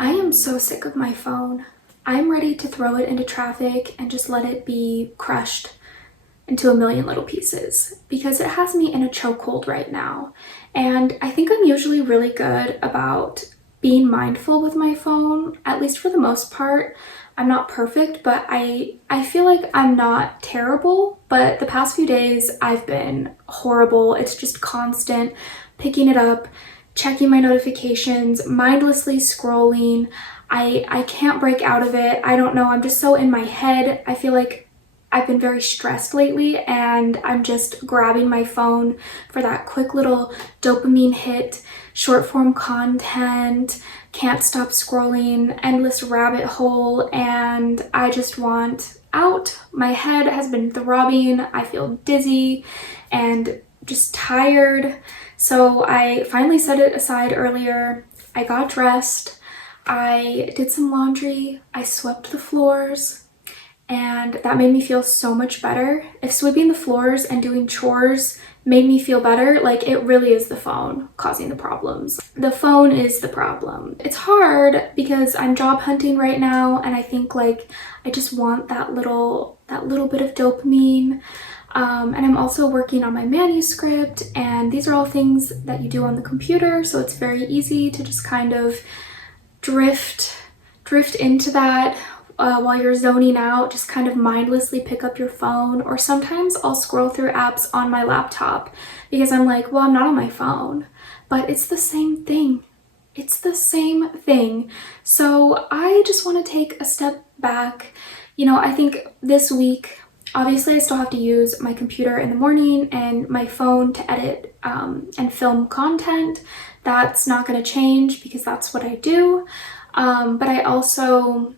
I am so sick of my phone. I'm ready to throw it into traffic and just let it be crushed into a million little pieces because it has me in a chokehold right now. And I think I'm usually really good about being mindful with my phone, at least for the most part. I'm not perfect, but I feel like I'm not terrible, but the past few days I've been horrible. It's just constant picking it up, checking my notifications, mindlessly scrolling. I can't break out of it. I don't know. I'm just so in my head. I feel like I've been very stressed lately and I'm just grabbing my phone for that quick little dopamine hit, short form content, can't stop scrolling, endless rabbit hole, and I just want out. My head has been throbbing. I feel dizzy and just tired. So I finally set it aside earlier. I got dressed. I did some laundry. I swept the floors. And that made me feel so much better. If sweeping the floors and doing chores made me feel better, like it really is the phone causing the problems. The phone is the problem. It's hard because I'm job hunting right now and I think like I just want that little bit of dopamine. And I'm also working on my manuscript, and these are all things that you do on the computer, so it's very easy to just kind of drift into that while you're zoning out. Just kind of mindlessly pick up your phone, or sometimes I'll scroll through apps on my laptop because I'm like, well, I'm not on my phone, but it's the same thing. It's the same thing. So I just want to take a step back. You know, I think this week, obviously I still have to use my computer in the morning and my phone to edit and film content. That's not going to change because that's what I do. But I also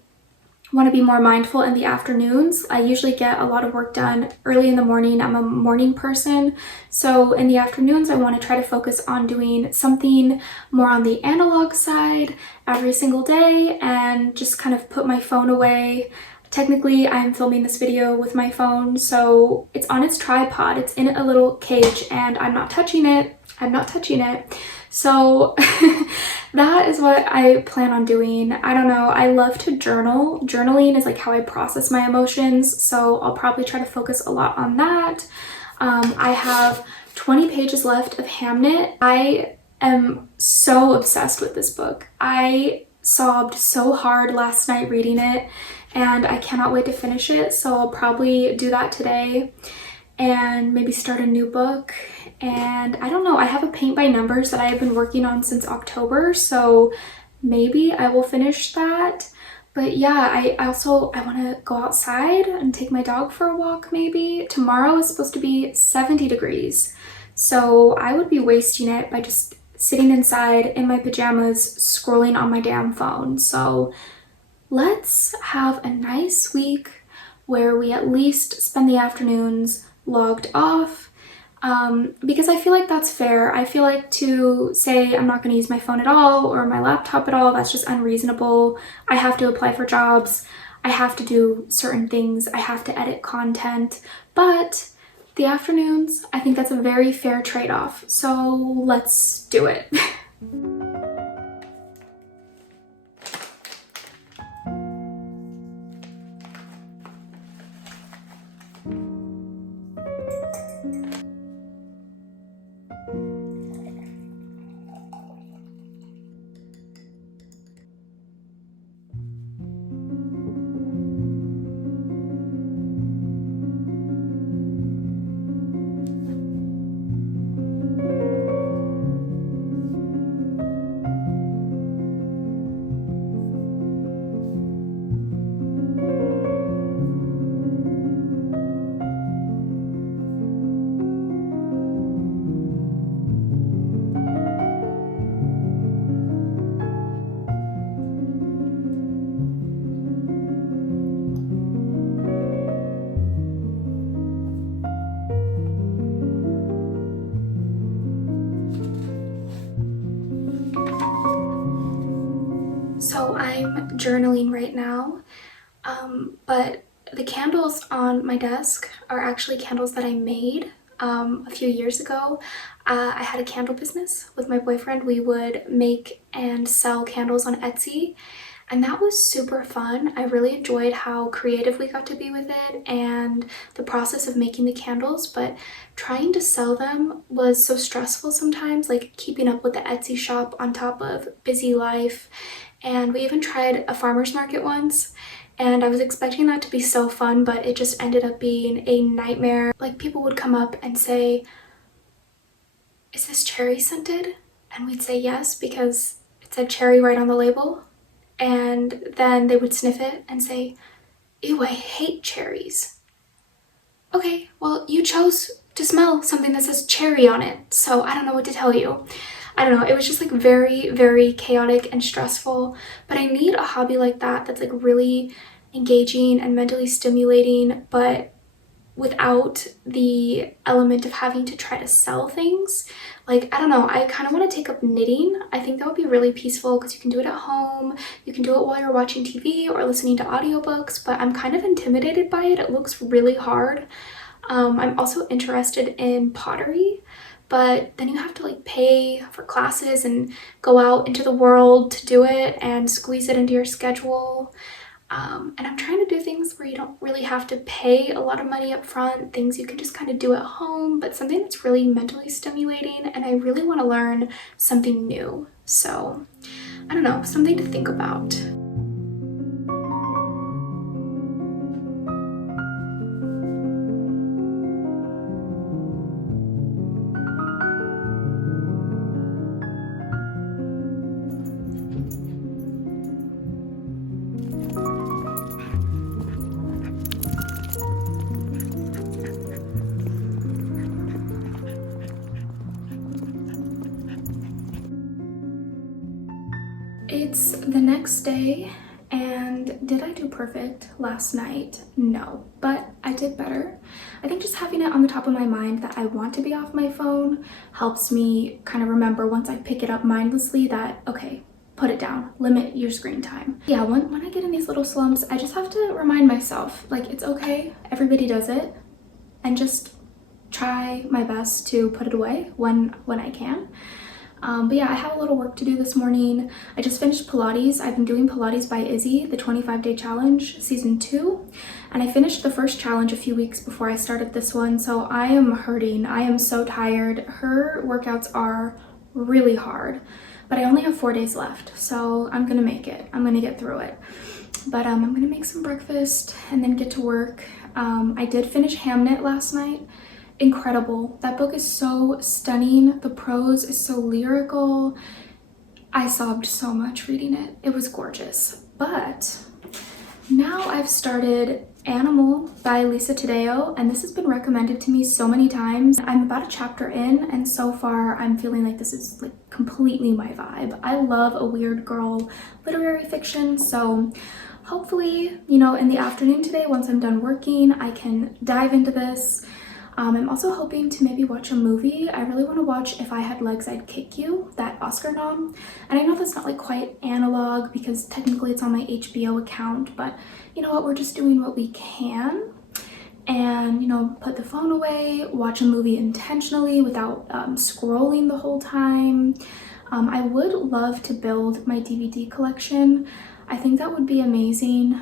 want to be more mindful in the afternoons. I usually get a lot of work done early in the morning. I'm a morning person. So in the afternoons, I want to try to focus on doing something more on the analog side every single day and just kind of put my phone away. Technically, I'm filming this video with my phone, so it's on its tripod. It's in a little cage and I'm not touching it. I'm not touching it. So that is what I plan on doing. I don't know. I love to journal. Journaling is like how I process my emotions, so I'll probably try to focus a lot on that. I have 20 pages left of Hamnet. I am so obsessed with this book. I sobbed so hard last night reading it, and I cannot wait to finish it, so I'll probably do that today and maybe start a new book. And I don't know, I have a paint by numbers that I have been working on since October, so maybe I will finish that. But yeah, I want to go outside and take my dog for a walk maybe. Tomorrow is supposed to be 70 degrees, so I would be wasting it by just sitting inside in my pajamas scrolling on my damn phone. So let's have a nice week where we at least spend the afternoons logged off, because I feel like that's fair. I feel like to say I'm not going to use my phone at all or my laptop at all, that's just unreasonable. I have to apply for jobs. I have to do certain things. I have to edit content. But the afternoons, I think that's a very fair trade-off. So let's do it. So I'm journaling right now, but the candles on my desk are actually candles that I made. A few years ago, I had a candle business with my boyfriend. We would make and sell candles on Etsy, and that was super fun. I really enjoyed how creative we got to be with it and the process of making the candles, but trying to sell them was so stressful sometimes, like keeping up with the Etsy shop on top of busy life. And we even tried a farmer's market once, and I was expecting that to be so fun, but it just ended up being a nightmare. Like, people would come up and say, "Is this cherry scented?" And we'd say yes, because it said cherry right on the label. And then they would sniff it and say, "Ew, I hate cherries." Okay, well, you chose to smell something that says cherry on it, so I don't know what to tell you. I don't know, it was just like very, very chaotic and stressful, but I need a hobby like that that's like really engaging and mentally stimulating, but without the element of having to try to sell things. Like, I don't know, I kind of want to take up knitting. I think that would be really peaceful because you can do it at home, you can do it while you're watching TV or listening to audiobooks, but I'm kind of intimidated by it. It looks really hard. I'm also interested in pottery, but then you have to like pay for classes and go out into the world to do it and squeeze it into your schedule. And I'm trying to do things where you don't really have to pay a lot of money up front, things you can just kind of do at home, but something that's really mentally stimulating, and I really want to learn something new. So, I don't know, something to think about. It's the next day, and did I do perfect last night? No, but I did better. I think just having it on the top of my mind that I want to be off my phone helps me kind of remember once I pick it up mindlessly that, okay, put it down, limit your screen time. Yeah, when I get in these little slumps, I just have to remind myself, like, it's okay, everybody does it, and just try my best to put it away when I can. But yeah, I have a little work to do this morning. I just finished Pilates. I've been doing Pilates by Izzy, the 25-day challenge, season 2. And I finished the first challenge a few weeks before I started this one, so I am hurting. I am so tired. Her workouts are really hard, but I only have 4 days left, so I'm gonna make it. I'm gonna get through it. But I'm gonna make some breakfast and then get to work. I did finish Hamnet last night. Incredible. That book is so stunning. The prose is so lyrical. I sobbed so much reading it. It was gorgeous. But now I've started Animal by Lisa Taddeo, and this has been recommended to me so many times. I'm about a chapter in, and so far I'm feeling like this is like completely my vibe. I love a weird girl literary fiction, so hopefully, you know, in the afternoon today, once I'm done working, I can dive into this. I'm also hoping to maybe watch a movie. I really want to watch If I Had Legs, I'd Kick You, that Oscar nom. And I know that's not like quite analog because technically it's on my HBO account, but you know what, we're just doing what we can. And, you know, put the phone away, watch a movie intentionally without scrolling the whole time. I would love to build my DVD collection. I think that would be amazing.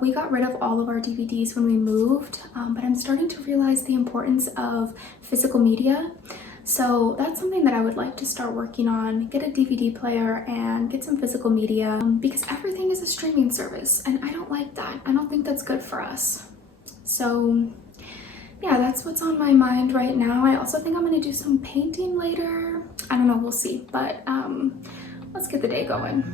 We got rid of all of our DVDs when we moved, but I'm starting to realize the importance of physical media. So that's something that I would like to start working on, get a DVD player and get some physical media, because everything is a streaming service and I don't like that. I don't think that's good for us. So yeah, that's what's on my mind right now. I also think I'm gonna do some painting later. I don't know, we'll see, but let's get the day going.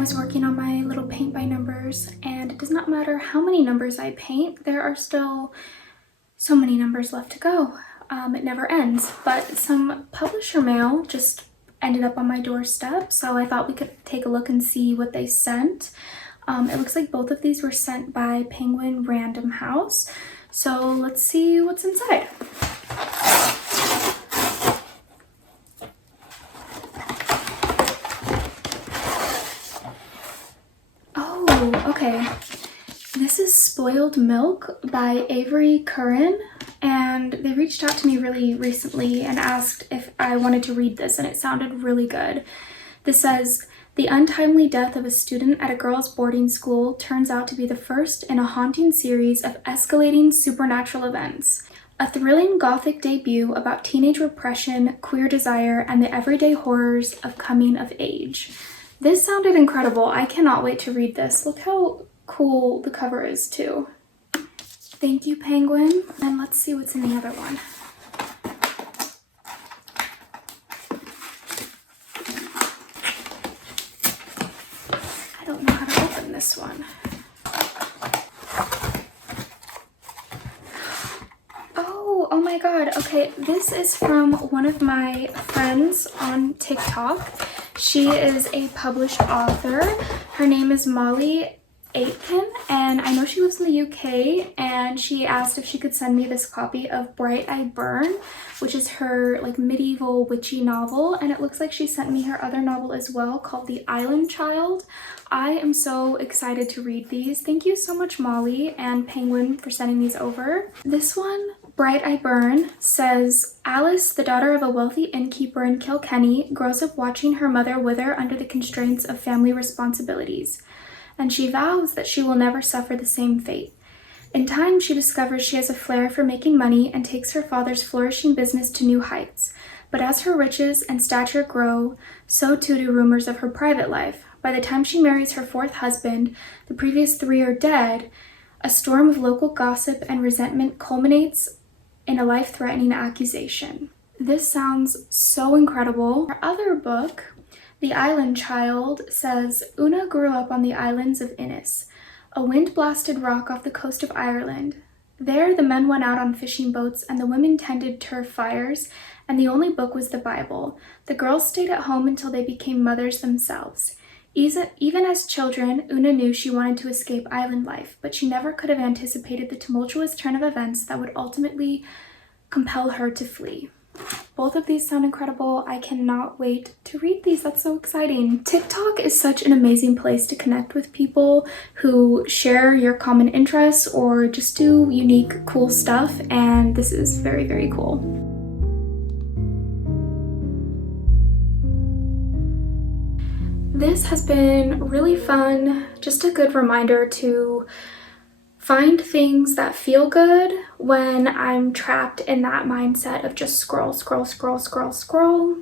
was working on my little paint by numbers, and it does not matter how many numbers I paint, there are still so many numbers left to go. It never ends, but some publisher mail just ended up on my doorstep, so I thought we could take a look and see what they sent. It looks like both of these were sent by Penguin Random House, so let's see what's inside. Oh, okay. This is Spoiled Milk by Avery Curran, and they reached out to me really recently and asked if I wanted to read this, and it sounded really good. This says, the untimely death of a student at a girls' boarding school turns out to be the first in a haunting series of escalating supernatural events. A thrilling gothic debut about teenage repression, queer desire, and the everyday horrors of coming of age. This sounded incredible. I cannot wait to read this. Look how cool the cover is too. Thank you, Penguin. And let's see what's in the other one. I don't know how to open this one. Oh my god. Okay, this is from one of my friends on TikTok. She is a published author. Her name is Molly Aitken, and I know she lives in the UK, and she asked if she could send me this copy of Bright I Burn, which is her like medieval witchy novel, and it looks like she sent me her other novel as well called The Island Child. I am so excited to read these. Thank you so much, Molly and Penguin, for sending these over. This one, Bright I Burn, says, Alice, the daughter of a wealthy innkeeper in Kilkenny, grows up watching her mother wither under the constraints of family responsibilities, and she vows that she will never suffer the same fate. In time, she discovers she has a flair for making money and takes her father's flourishing business to new heights. But as her riches and stature grow, so too do rumors of her private life. By the time she marries her fourth husband, the previous three are dead. A storm of local gossip and resentment culminates in a life-threatening accusation. This sounds so incredible. Her other book, The Island Child, says, Una grew up on the islands of Innis, a wind-blasted rock off the coast of Ireland. There, the men went out on fishing boats and the women tended turf fires, and the only book was the Bible. The girls stayed at home until they became mothers themselves. Even as children, Una knew she wanted to escape island life, but she never could have anticipated the tumultuous turn of events that would ultimately compel her to flee. Both of these sound incredible. I cannot wait to read these. That's so exciting. TikTok is such an amazing place to connect with people who share your common interests or just do unique, cool stuff, and this is very, very cool. This has been really fun, just a good reminder to find things that feel good when I'm trapped in that mindset of just scroll, scroll, scroll, scroll, scroll.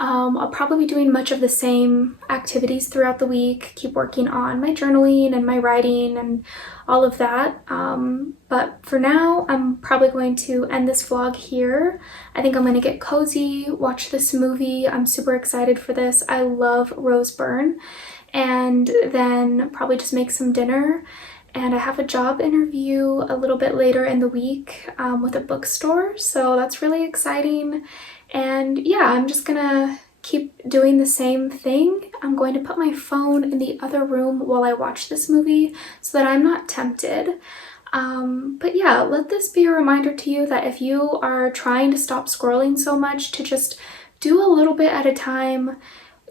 I'll probably be doing much of the same activities throughout the week, keep working on my journaling and my writing and all of that. But for now, I'm probably going to end this vlog here. I think I'm going to get cozy, watch this movie. I'm super excited for this. I love Rose Byrne. And then probably just make some dinner. And I have a job interview a little bit later in the week with a bookstore, so that's really exciting. And yeah, I'm just gonna keep doing the same thing. I'm going to put my phone in the other room while I watch this movie so that I'm not tempted. But yeah, let this be a reminder to you that if you are trying to stop scrolling so much, to just do a little bit at a time.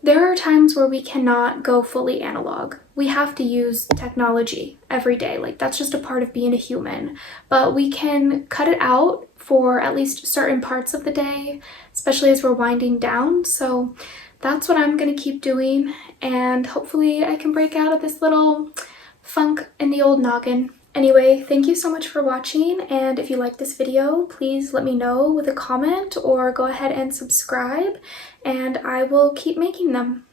There are times where we cannot go fully analog. We have to use technology every day. Like, that's just a part of being a human. But we can cut it out for at least certain parts of the day, especially as we're winding down. So that's what I'm going to keep doing. And hopefully I can break out of this little funk in the old noggin. Anyway, thank you so much for watching, and if you like this video, please let me know with a comment or go ahead and subscribe, and I will keep making them.